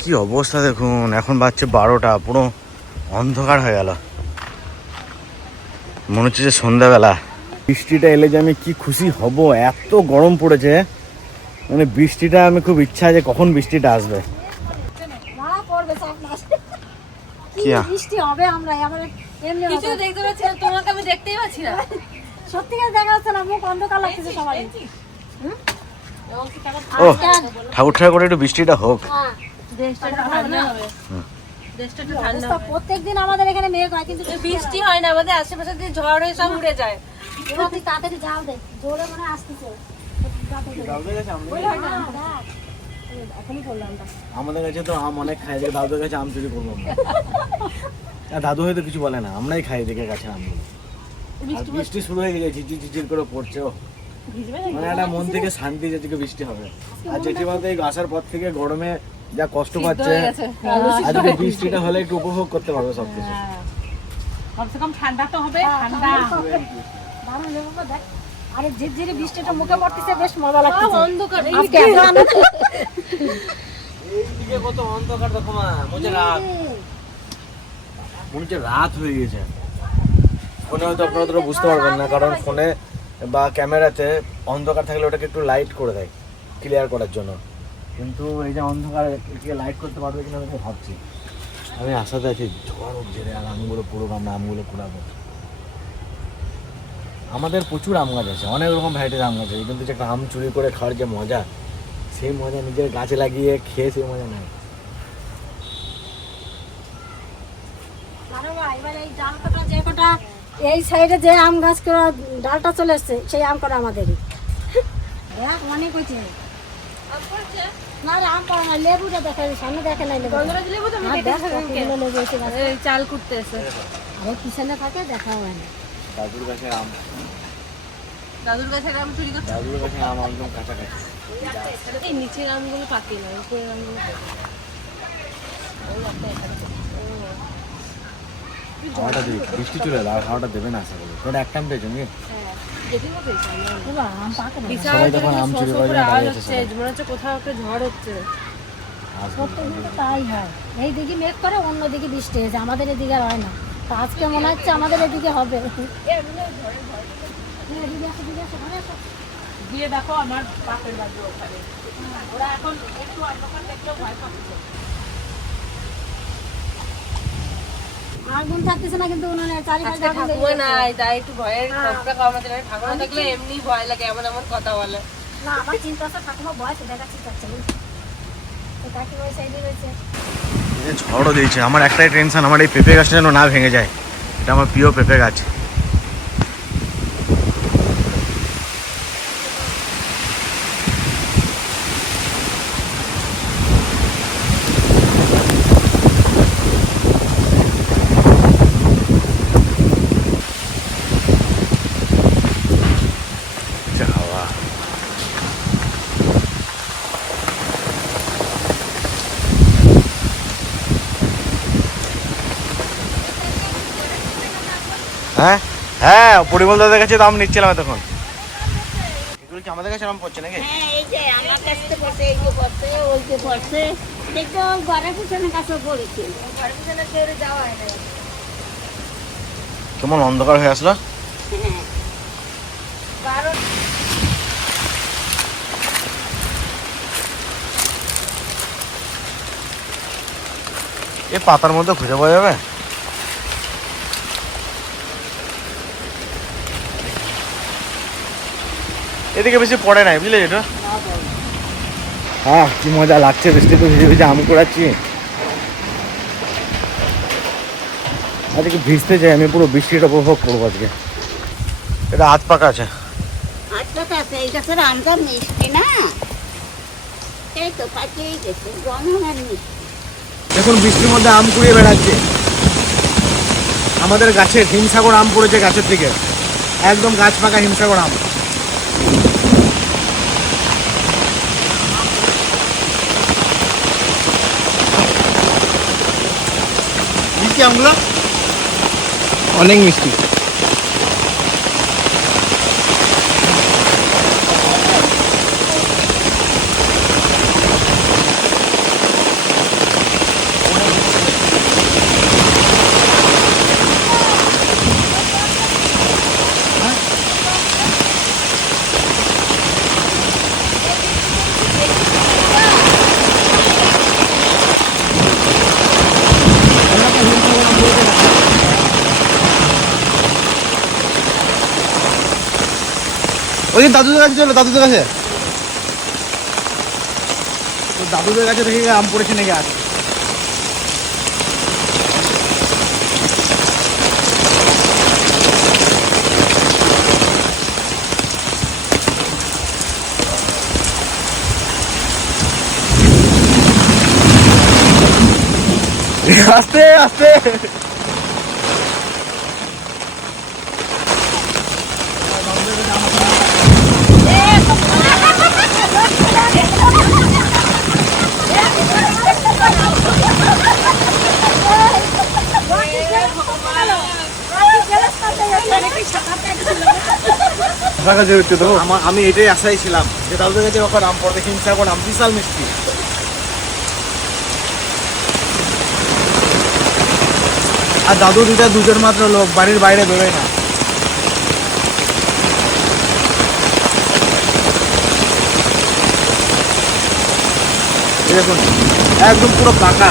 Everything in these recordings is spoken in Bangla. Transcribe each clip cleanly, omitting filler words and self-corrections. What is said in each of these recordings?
কি অবস্থা দেখুন, এখন বাজছে 12টা, পুরো অন্ধকার হয়ে গেল, মনে হচ্ছে যে সন্ধ্যাবেলা। বৃষ্টিটা এলে যে আমি কি খুশি হব, এত গরম পড়েছে, মানে বৃষ্টিটা আমি খুব ইচ্ছা যে কখন বৃষ্টিটা আসবে। কি বৃষ্টি হবে, আমরা আবার এমনি কিছু দেখতে পাচ্ছি না, তোমাকে আমি দেখতেই পাচ্ছি না, সত্যিকার দেখা যাচ্ছে না, মুখ অন্ধকার লাগছে সবাই। ও ঠাকুর ঠাকুর করে একটু বৃষ্টিটা হোক। প্রত্যেকদিন আমাদের এখানে মেঘ হয় কিন্তু বৃষ্টি হয় না, আমাদের আশেপাশে দিয়ে ঝড় হয়ে সব উড়ে যায়। তাড়াতাড়ি যাও দেখ, জোরে মনে আসতেছে। আমাদের কাছে তো আম অনেক খাই, দাদুর কাছে আম চুরি করবো আমরা। দাদু হয়তো কিছু বলে না, আমরাই খাই দেখে গাছে আমগুলো। বৃষ্টি শুরু হয়ে গেছে, ঝিঝির ঝিঝির করে পড়ছে, মানে একটা মন থেকে শান্তি যেদিকে বৃষ্টি হবে। আর জেঠিমা তো এই আসার পর থেকে গরমে যা কষ্ট পাচ্ছে, আজকে বৃষ্টিটা হলে একটু উপভোগ করতে পারবে সবকিছু। কমসে কম ঠান্ডা তো হবে, ঠান্ডা দেখ। আরে ঝিরঝিরি বৃষ্টিটা মুখে পড়তেছে, বেশ মজা লাগছে। অন্ধকার এইদিকে কত অন্ধকার দেখো মা, মনে হচ্ছে রাত হয়ে গেছে। ফোনে হয়তো আপনারা তো বুঝতে পারবেন না, কারণ ফোনে বা ক্যামেরাতে অন্ধকার থাকলে ওটাকে একটু লাইট করে দেয় ক্লিয়ার করার জন্য, কিন্তু এই যে অন্ধকার এটাকে লাইট করতে পারবে কিনা আমি ভাবছি। আমি আশাতে আছি ঝড় উঠছে আর আমগুলো পুরো, আমরা আমগুলো কুড়াবো। আমাদের প্রচুর আম গাছ আছে, অনেক রকম ভ্যারাইটির আম গাছ আছে, কিন্তু যে একটা আম চুরি করে খাওয়ার যে মজা, সেই মজা নিজের গাছে লাগিয়ে খেয়ে সেই মজা নেই। এই সাইডে যে আম গাছ করা ডালটা চলে এসছে, সেই আম করা আমাদেরই। অনেক হয়েছে না রে, আম করা না, লেবুটা দেখা সামনে দেখে নাই, লেবু চাল কুটতে এসে আরে পিছনে থাকে, দেখা হয় না। দাদুর গাছের আম, দাদুর গাছের আম চুরি করতে, দাদুর গাছের আম একদম কাছাকাছি। এই নিচের আমগুলো পাকি না, উপরের আমগুলো হাওয়াটা দিবি, বৃষ্টি চলে এলো আর হাওয়াটা দেবে না আশা করি। তোরা এক টাইম পেয়েছো নাকি? সবাই তখন আম চুরি করে মনে হচ্ছে কোথাও একটা ঝড় হচ্ছে। প্রত্যেকদিন তো তাই হয়, এই দিকে মেঘ করে, অন্য দিকে বৃষ্টি হয়েছে, আমাদের এদিকে আর হয় না। তো আজকে মনে হচ্ছে আমাদের এদিকে হবে। গিয়ে দেখো আমার বাপের বাড়ি ওখানে, ওরা এখন একটু অন্ধকার দেখলেও ভয় পাচ্ছে। আগুন থাকতেছে না, কিন্তু ঠাকুমা নাই, তাই একটু ভয়ের কষ্টটা কম আছে। ঠাকুমা থাকলে এমনি ভয় লাগে, এমন এমন কথা বলে। না আমার চিন্তা আছে, ঠাকুমা বয়স দেখাচ্ছি যাচ্ছে তো কাকি ওই সাইডে রয়েছে। ঝড়ও দিয়েছে, আমার একটাই টেনশন, আমার এই পেঁপে গাছটা যেন না ভেঙে যায়। এটা আমার প্রিয় পেঁপে গাছ। হ্যাঁ হ্যাঁ, পরিমল দাদার কাছে দাম নিচ্ছিলাম তখন। এগুলো কি আমাদের কাছে দাম পড়ছে নাকি? হ্যাঁ, এই যে আমার কাছে পড়ছে, এই যে পড়ছে, ওই যে পড়ছে, দেখো ঘরের পিছনে কাছে পড়েছে, ঘরের পিছনে কেউ যাওয়া হয় না। কেমন অন্ধকার হয়ে আসলো। হ্যাঁ, 12 এই পাতার মধ্যে খুঁজে পাওয়া যাবে? এদিকে বেশি পড়ে নাই, বুঝলে এটা। হ্যাঁ, কি মজা লাগছে, বৃষ্টিতে ভিজে ভিজে আম কুড়াচ্ছি। আজকে ভিজতে চাই আমি, পুরো বৃষ্টিটা উপভোগ করবো আজকে। এটা হাত পাকা আছে। আচ্ছা আছে, এই গাছের আমটা মিষ্টি না, এই তো পাকিয়ে গেছে, রঙের মিষ্টি। দেখুন বৃষ্টির মধ্যে আম কুড়িয়ে বেড়াচ্ছে। আমাদের গাছে হিমসাগর আম পড়েছে গাছের থেকে, একদম গাছ পাকা হিমসাগর আম। মিষ্টি আমগুলো অনেক মিষ্টি। ওই দাদুদের কাছে চলো, দাদুদের কাছে। তো দাদুদের কাছে দেখি আম পড়েছে নাকি আজ। আস্তে আস্তে আমি এটাই আশাই ছিলাম যে দাদুদের কাছে ওখানে আম পড়বে, হিংসা করে আম বিশাল মিষ্টি। আর দাদু দিদা দুজন মাত্র লোক, বাড়ির বাইরে বেরোয় না। দেখুন একদম পুরো পাকা।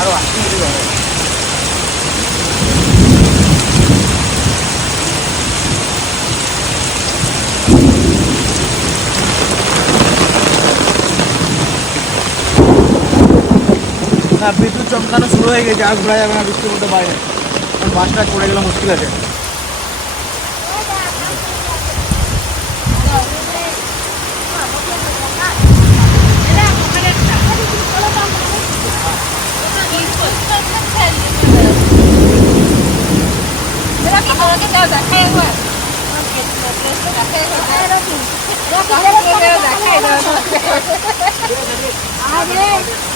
আরো আসতে হবে। না বিদ্যুৎ চমকানো শুরু হয়ে গেছে, আর ঘোরা যাবে না বৃষ্টির মধ্যে বাইরে, বাসটা পড়ে গেলে মুশকিল আছে।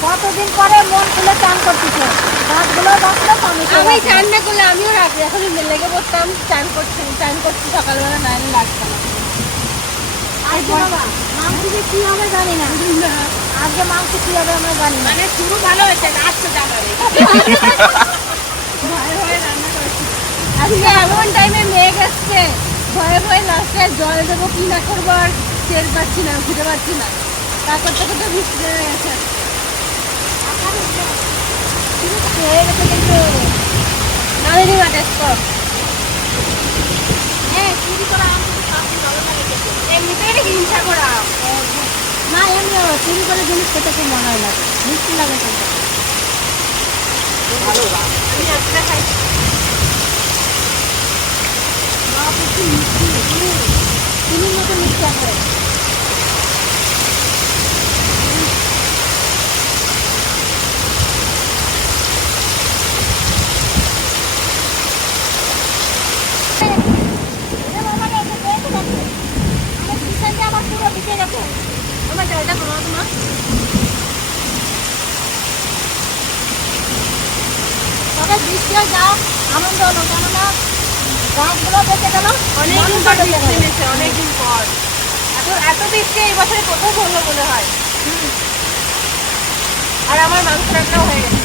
কতদিন পরে মন খুলে চান করতেছে, আমি চান না করলে আমিও রাখি, এখন লেগে বসতাম চান করছি সকালবেলা নাইলে লাগতাম। মাংস যে কি হবে জানি না, আজকে মাংস কি হবে আমরা জানি না। মানে শুরু ভালো হয়েছে, আসছে জানাবে ভয়ে ভয়ে রান্না করছি। আজকে এমন টাইমে মেঘ আসছে, ভয়ে ভয়ে লাস্টে জল দেবো কি না করবো আর তেল পাচ্ছি না, খুঁজে পাচ্ছি না। তারপর থেকে তো বৃষ্টি হয়ে গেছে। কিন্তু নালিনী মাঠে হ্যাঁ চুরি করা আম ভালো লাগে, এমনিতে এটা হিংসা করা না, এমনি চুরি করে জিনিস খেতে খুব মনে লাগে, মিষ্টি লাগে কিন্তু ভালো। আমি একটা খাই মিষ্টি, চিনির মতো মিষ্টি আছে। তবে বৃষ্টি যাও আনন্দ হলো, কেননা গাছগুলো বেঁচে গেল, অনেকদিন পর এত বৃষ্টি এই বছরে প্রথম হলো মনে হয়। আর আমার মাংস রান্নাও হয়ে গেছে।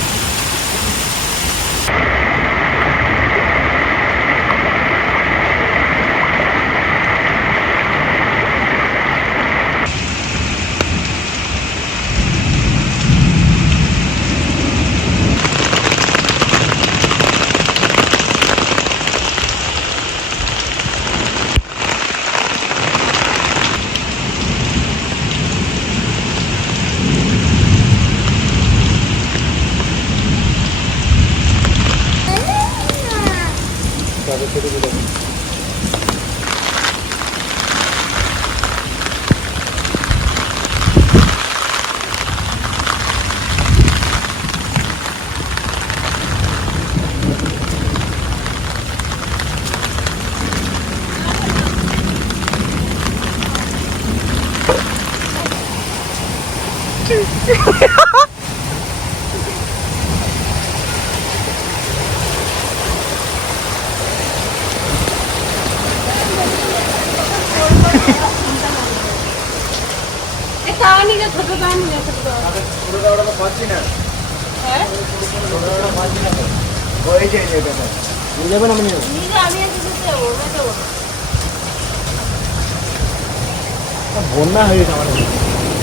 বন্যা হয়ে গেছে আমাদের।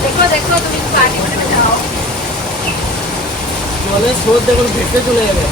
দেখো দেখো তুমি পানি উঠে যাও। জলের স্রোত দেখুন ভেসে চলে যাবে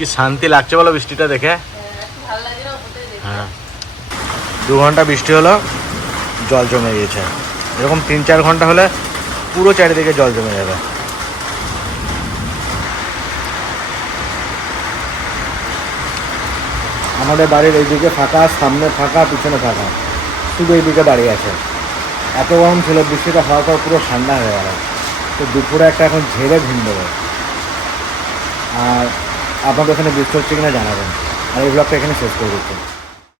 কি শান্তি লাগছে বলো বৃষ্টিটা দেখে। হ্যাঁ 2 ঘন্টা বৃষ্টি হলো, জল জমে গিয়েছে। এরকম 3-4 ঘন্টা হলে পুরো চারিদিকে জল জমে যাবে। আমাদের বাড়ির এইদিকে ফাঁকা, সামনে ফাঁকা, পিছনে ফাঁকা, শুধু এইদিকে বাড়ি আছে। এত গরম ছিল, বৃষ্টিটা হওয়ার পর পুরো ঠান্ডা হয়ে গেল। তো দুপুরে একটা এখন ঝেড়ে ঘুম দেবো। আর আপনাদের এখানে বৃষ্টি হচ্ছে কিনা জানাবেন। আর এই ব্লগটা এখানে শেষ করে দিচ্ছি।